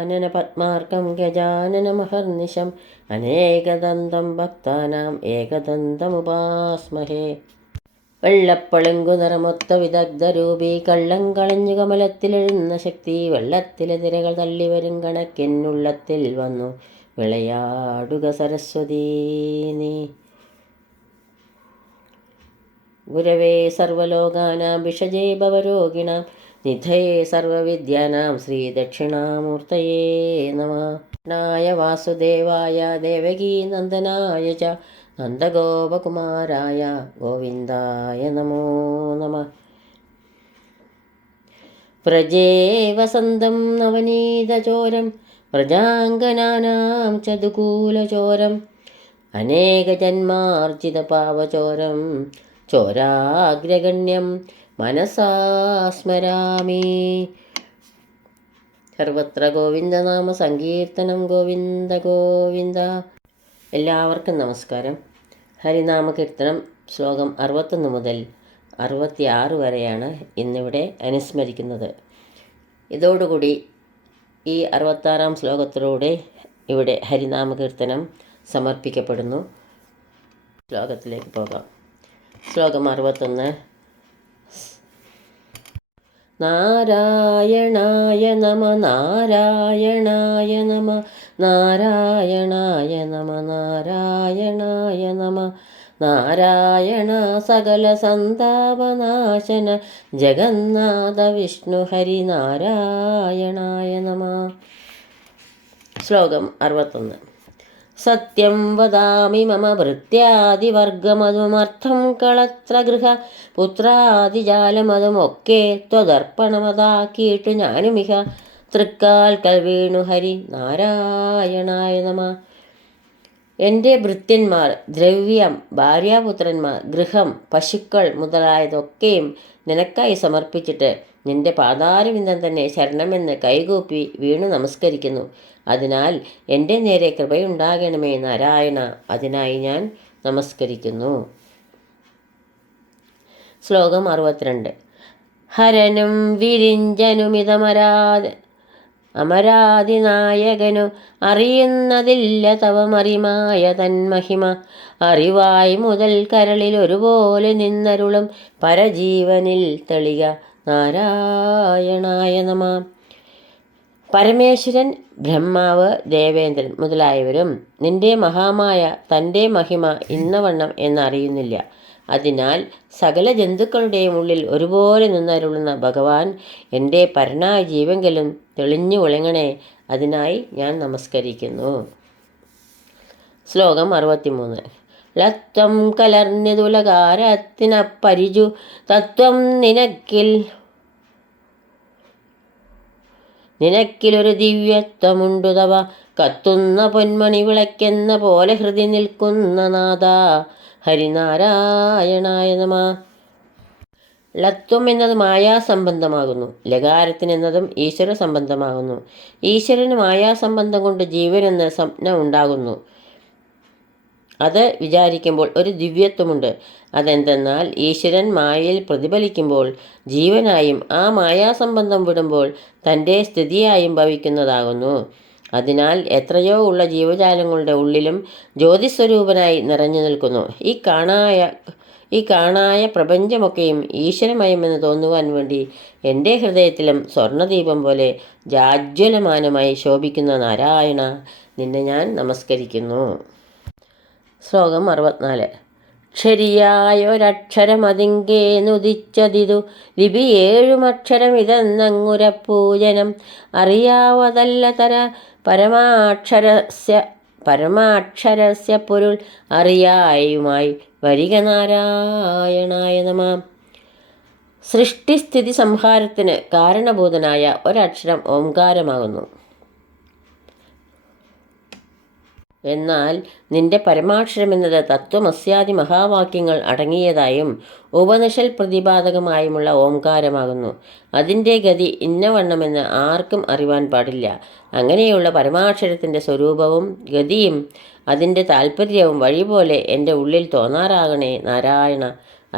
കാനന പത്മാർക്കം ഗജാനനമഹർനിശം അനേകദന്തം ഭക്താനാം ഏകദന്തമുപാസ്മഹേ. വെള്ളപ്പളുങ്കു നിറമൊത്ത വിദഗ്ധരൂപി കള്ളം കളഞ്ഞു കമലത്തിലെഴുന്ന ശക്തി വെള്ളത്തിലെ തിരകൾ തള്ളിവരും കണക്കെന്നുള്ളത്തിൽ വന്നു വിളയാടുക സരസ്വതീ നീ. ഗുരവേ സർവലോകാനാം ഭിഷജേ ഭവരോഗിണാം നിധയേ സർവവിദ്യാനാം ശ്രീദക്ഷിണാമൂർത്തയേ നമഃ. കൃഷ്ണായ വാസുദേവായ ദേവകീ നന്ദനായ ച നന്ദഗോപകുമാരായ ഗോവിന്ദായ നമോ നമഃ. വ്രജേ വസന്തം നവനീതചോരം വ്രജാംഗനാനാം ചതുകൂലചോരം അനേകജന്മാർജിതപാവചോരം ചോരാഗ്രഗണ്യം മനസാ സ്മരാമി. സർവത്ര ഗോവിന്ദനാമ സങ്കീർത്തനം. ഗോവിന്ദ ഗോവിന്ദ. എല്ലാവർക്കും നമസ്കാരം. ഹരിനാമകീർത്തനം ശ്ലോകം 61 മുതൽ 66 വരെയാണ് ഇന്നിവിടെ അനുസ്മരിക്കുന്നത്. ഇതോടുകൂടി ഈ 66-ാം ശ്ലോകത്തിലൂടെ ഇവിടെ ഹരിനാമകീർത്തനം സമർപ്പിക്കപ്പെടുന്നു. ശ്ലോകത്തിലേക്ക് പോകാം. ശ്ലോകം 61. നാരായണായ നമ നാരായണായ നമ നാരായണായ നമ നാരായണായ നമ നാരായണ സകല സന്താപനാശന ജഗന്നാഥ വിഷ്ണു ഹരി നാരായണായ നമ. ശ്ലോകം 61. സത്യം വദാമി മമ ഭൃത്യാദിവർഗമതുമർത്ഥം കളത്ര ഗൃഹ പുത്രാദിജാലമതുമൊക്കെ ത്വദർപ്പണമതാക്കിയിട്ടു ഞാനുമിഹ തൃക്കാൽക്കൽ വീണു ഹരി നാരായണായ നമ. എൻ്റെ ഭൃത്യന്മാർ, ദ്രവ്യം, ഭാര്യാപുത്രന്മാർ, ഗൃഹം, പശുക്കൾ മുതലായതൊക്കെയും നിനക്കായി സമർപ്പിച്ചിട്ട് നിന്റെ പാതാരവിന്ദം തന്നെ ശരണമെന്ന് കൈകൂപ്പി വീണു നമസ്കരിക്കുന്നു. അതിനാൽ എൻ്റെ നേരെ കൃപയുണ്ടാകണമേ നാരായണ, അതിനായി ഞാൻ നമസ്കരിക്കുന്നു. ശ്ലോകം 62. ഹരനും അമരാതിനായകനു അറിയുന്നതില്ല തവ മറിമായ തന്മഹിമ അറിവായി മുതൽ കരളിൽ ഒരുപോലെ നിന്നരുളും പരജീവനിൽ തെളിക നാരായണായ നമ. പരമേശ്വരൻ, ബ്രഹ്മാവ്, ദേവേന്ദ്രൻ മുതലായവരും നിന്റെ മഹാമായ തൻ്റെ മഹിമ ഇന്നവണ്ണം എന്നറിയുന്നില്ല. അതിനാൽ സകല ജന്തുക്കളുടെയും ഉള്ളിൽ ഒരുപോലെ നിന്നരുളുന്ന ഭഗവാൻ എൻ്റെ പരനായ ജീവെങ്കിലും തെളിഞ്ഞു വിളങ്ങണേ, അതിനായി ഞാൻ നമസ്കരിക്കുന്നു. ശ്ലോകം 63. ലത്വം കലർന്നിതുലകാരത്തിനപ്പരിജു തത്വം നിനക്കിലൊരു ദിവ്യത്വമുണ്ടു തവ കത്തുന്ന പൊന്മണി വിളക്കെന്ന പോലെ ഹൃദി നിൽക്കുന്ന നാഥ ഹരിനാരായണായ നമ. ലത്വം എന്നത് മായാസംബന്ധമാകുന്നു. ലകാരത്തിനെന്നതും ഈശ്വര സംബന്ധമാകുന്നു. ഈശ്വരന് മായാസംബന്ധം കൊണ്ട് ജീവനെന്ന് സ്വപ്നം ഉണ്ടാകുന്നു. അത് വിചാരിക്കുമ്പോൾ ഒരു ദിവ്യത്വമുണ്ട്. അതെന്തെന്നാൽ ഈശ്വരൻ മായയിൽ പ്രതിഫലിക്കുമ്പോൾ ജീവനായും ആ മായാസംബന്ധം വിടുമ്പോൾ തൻ്റെ സ്ഥിതിയായും ഭവിക്കുന്നതാകുന്നു. അതിനാൽ എത്രയോ ഉള്ള ജീവജാലങ്ങളുടെ ഉള്ളിലും ജ്യോതിസ്വരൂപനായി നിറഞ്ഞു നിൽക്കുന്നു. ഈ കാണായ പ്രപഞ്ചമൊക്കെയും ഈശ്വരമയമെന്ന് തോന്നുവാൻ വേണ്ടി എൻ്റെ ഹൃദയത്തിലും സ്വർണദീപം പോലെ ജാജ്വലമാനമായി ശോഭിക്കുന്ന നാരായണ, നിന്നെ ഞാൻ നമസ്കരിക്കുന്നു. ശ്ലോകം 64. ക്ഷരിയായൊരക്ഷരമതിങ്കേനുദിച്ചതിതു ലിപി 7 ഇതെന്നങ്ങുരപൂജനം അറിയാവതല്ല തര പരമാക്ഷരസ്യ പൊരുൾ അറിയായുമായി വരിക നാരായണായ നമ. സൃഷ്ടിസ്ഥിതി സംഹാരത്തിന് കാരണഭൂതനായ ഒരക്ഷരം ഓംകാരമാകുന്നു. എന്നാൽ നിന്റെ പരമാക്ഷരമെന്നത് തത്വമസ്യാദി മഹാവാക്യങ്ങൾ അടങ്ങിയതായും ഉപനിഷൽ പ്രതിപാദകമായുമുള്ള ഓംകാരമാകുന്നു. അതിൻ്റെ ഗതി ഇന്നവണ്ണമെന്ന് ആർക്കും അറിവാൻ പാടില്ല. അങ്ങനെയുള്ള പരമാക്ഷരത്തിൻ്റെ സ്വരൂപവും ഗതിയും അതിൻ്റെ താൽപ്പര്യവും വഴിപോലെ എൻ്റെ ഉള്ളിൽ തോന്നാറാകണേ നാരായണ,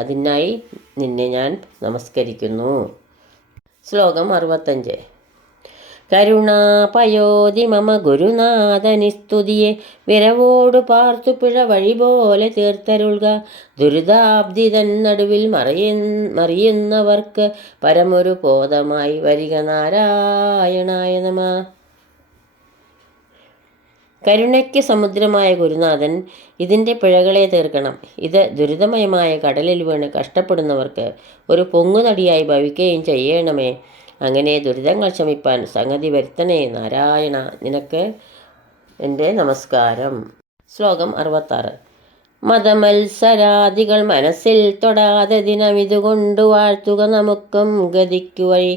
അതിനായി നിന്നെ ഞാൻ നമസ്കരിക്കുന്നു. ശ്ലോകം 65. കരുണാപയോധി മമ ഗുരുനാഥനിസ്തുതിയെ വിരവോടു പാർത്തു പിഴ വഴി പോലെ തീർത്തരുൾക. ദുരിതാബ്ദി തൻ നടുവിൽ മറിയുന്നവർക്ക് പരമൊരു ബോധമായി വരിക. നാരായണായ നമഃ. കരുണയ്ക്ക് സമുദ്രമായ ഗുരുനാഥൻ ഇതിൻ്റെ പിഴകളെ തീർക്കണം. ഇത് ദുരിതമയമായ കടലിൽ വീണ് കഷ്ടപ്പെടുന്നവർക്ക് ഒരു പൊങ്ങുനടിയായി ഭവിക്കുകയും ചെയ്യണമേ. അങ്ങനെ ദുരിതങ്ങൾ ശമിപ്പാൻ സംഗതി വരുത്തണേ. നാരായണ, നിനക്ക് എൻ്റെ നമസ്കാരം. ശ്ലോകം 66. മതമത്സരാദികൾ മനസ്സിൽ തൊടാതെ ദിനമിതുകൊണ്ടു വാഴ്ത്തുക നമുക്കും ഗതിക്കു വഴി.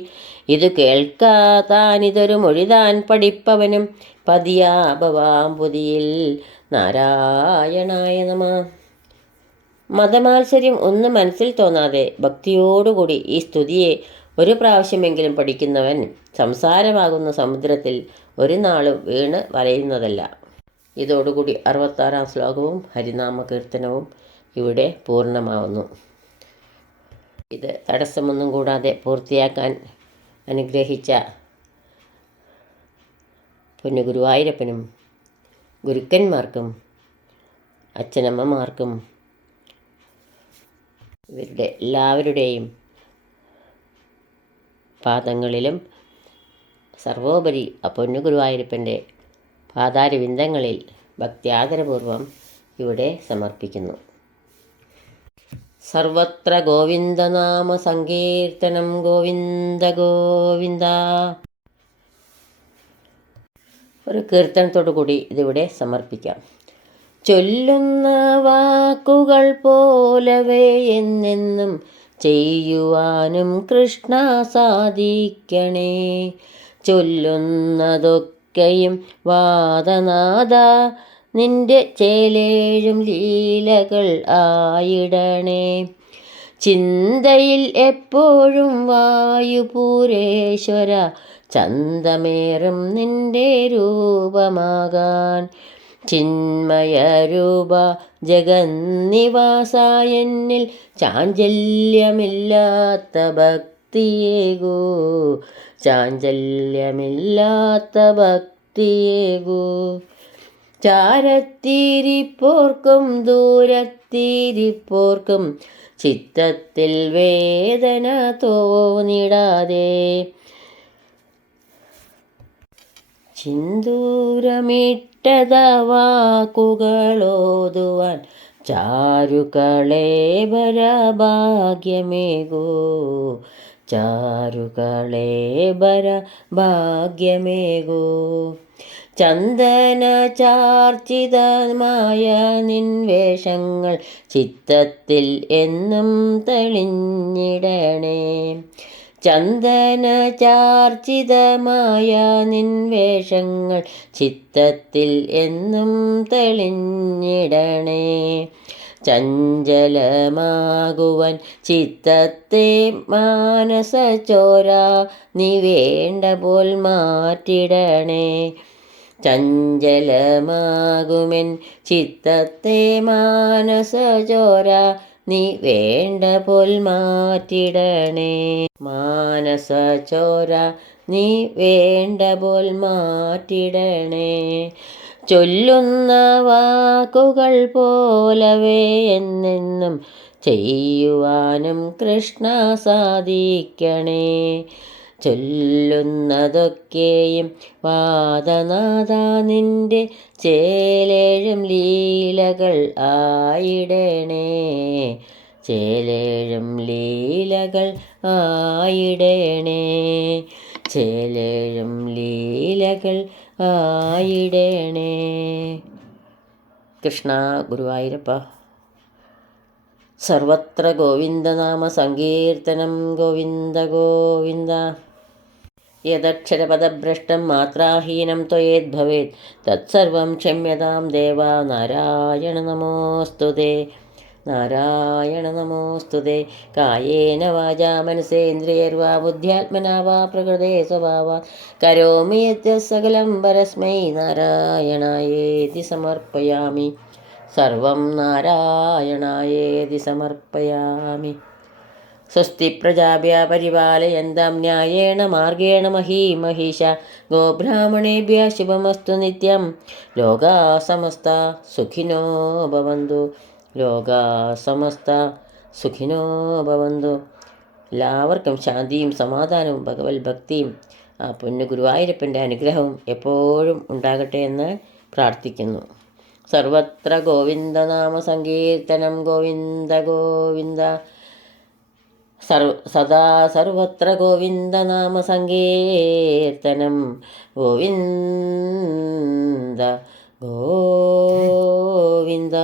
ഇതു കേൾക്കാതാനിതൊരു മൊഴിതാൻ പഠിപ്പവനും പതിയാഭവാംബുതിയിൽ. നാരായണായ നമഃ. മതമാത്സര്യം ഒന്നും മനസ്സിൽ തോന്നാതെ ഭക്തിയോടുകൂടി ഈ സ്തുതിയെ ഒരു പ്രാവശ്യമെങ്കിലും പഠിക്കുന്നവൻ സംസാരമാകുന്ന സമുദ്രത്തിൽ ഒരു നാളും വീണ് വലയുന്നതല്ല. ഇതോടുകൂടി 66-ാം ശ്ലോകവും ഹരിനാമ കീർത്തനവും ഇവിടെ പൂർണ്ണമാവുന്നു. ഇത് തടസ്സമൊന്നും കൂടാതെ പൂർത്തിയാക്കാൻ അനുഗ്രഹിച്ച പൊന്നു ഗുരുവായൂരപ്പനും ഗുരുക്കന്മാർക്കും അച്ഛനമ്മമാർക്കും ഇവരുടെ എല്ലാവരുടെയും പാദങ്ങളിലും സർവോപരി പൊന്നു ഗുരുവായൂരപ്പൻ്റെ പാതാരവിന്ദങ്ങളിൽ ഭക്ത്യാദരപൂർവം ഇവിടെ സമർപ്പിക്കുന്നു. സർവത്ര ഗോവിന്ദനാമ സങ്കീർത്തനം. ഗോവിന്ദ ഗോവിന്ദ. ഒരു കീർത്തനത്തോടു കൂടി ഇതിവിടെ സമർപ്പിക്കാം. ചൊല്ലുന്ന വാക്കുകൾ പോലവേ എന്നെന്നും ചെയ്യുവാനും കൃഷ്ണ സാധിക്കണേ. ചൊല്ലുന്നതൊക്കെയും വാദനാഥ നിന്റെ ചേലേഴും ലീലകൾ ആയിടണേ. ചിന്തയിൽ എപ്പോഴും വായുപൂരേശ്വര ചന്തമേറും നിന്റെ രൂപമാകാൻ. ചിന്മയരൂപ ജഗന്നിവാസ എന്നിൽ ചാഞ്ചല്യമില്ലാത്ത ഭക്തിയേകൂ. ചാഞ്ചല്യമില്ലാത്ത ഭക്തിയേകൂ. ചാരത്തിരിപ്പോർക്കും ദൂരത്തിരിപ്പോർക്കും ചിത്തത്തിൽ വേദന തോന്നിടാതെ. സിന്ദൂരമിട്ടത വാക്കുകളോതുവാൻ ചാരുകളേബര ഭാഗ്യമേകൂ. ചാരുകളേബര ഭാഗ്യമേകൂ. ചന്ദന ചാർച്ചിതമായ നിൻവേഷങ്ങൾ ചിത്തത്തിൽ എന്നും തെളിഞ്ഞിടണേ. ചന്ദന ചാർച്ചിതമായ നിൻവേഷങ്ങൾ ചിത്തത്തിൽ എന്നും തെളിഞ്ഞിടണേ. ചഞ്ചലമാകുവൻ ചിത്തത്തെ മാനസചോര നീ വേണ്ട പോൽ മാറ്റിടണേ. ചഞ്ചലമാകുമെൻ ചിത്തത്തെ മാനസചോര നീ വേണ്ട പോൽ മാറ്റിടണേ. മാനസചോര നീ വേണ്ട പോൽ മാറ്റിടണേ. ചൊല്ലുന്ന വാക്കുകൾ പോലവേ എന്നെന്നും ചെയ്യുവാനും കൃഷ്ണ സാധിക്കണേ. ചൊല്ലുന്നതൊക്കെയും വാദനാഥ നിന്റെ ചേലേഴും ലീലകൾ ആയിടണേ. ചേലേഴും ലീലകൾ ആയിടണേ. ചേലേഴും ലീലകൾ ആയിടണേ. കൃഷ്ണ ഗുരുവായൂരപ്പ. സർവത്ര ഗോവിന്ദനാമ സങ്കീർത്തനം. ഗോവിന്ദ ഗോവിന്ദ. യദക്ഷരപദഭ്രഷ്ടം മാത്രാഹീനം ത്വയേദ്ഭവേത് തത്സർവം ക്ഷമ്യതാം ദേവ. നാരായണ നമോസ്തുതേ. നാരായണ നമോസ്തുതേ. കായേന വാചാ മനസേന്ദ്രിയർവാ ബുദ്ധ്യാത്മനാ വാ പ്രകൃതേ സ്വഭാവാത് കരോമി യദ്യത് സകലം പരസ്മൈ നാരായണായേതി സമർപ്പയാമി. സർവം നാരായണായേതി സമർപ്പയാമി. സ്വസ്തി പ്രജാഭ്യ പരിപാലയന്താം ന്യായേണ മാർഗേണ മഹീമഹീഷ ഗോബ്രാഹ്മണേഭ്യ ശുഭമസ്തു നിത്യം. ലോകാ സമസ്ത സുഖിനോ ഭവന്തു. ലോകാ സമസ്ത സുഖിനോ ഭവന്തു. എല്ലാവർക്കും ശാന്തിയും സമാധാനവും ഭഗവത് ഭക്തിയും ആ പൊന്നു ഗുരുവായൂരപ്പൻ്റെ അനുഗ്രഹവും എപ്പോഴും ഉണ്ടാകട്ടെ എന്ന് പ്രാർത്ഥിക്കുന്നു. സർവത്ര ഗോവിന്ദനാമ സങ്കീർത്തനം ഗോവിന്ദ ഗോവിന്ദ. സദാ സർവത്ര ഗോവിന്ദനാമ സങ്കീർത്തനം ഗോവിന്ദ ഗോവിന്ദ.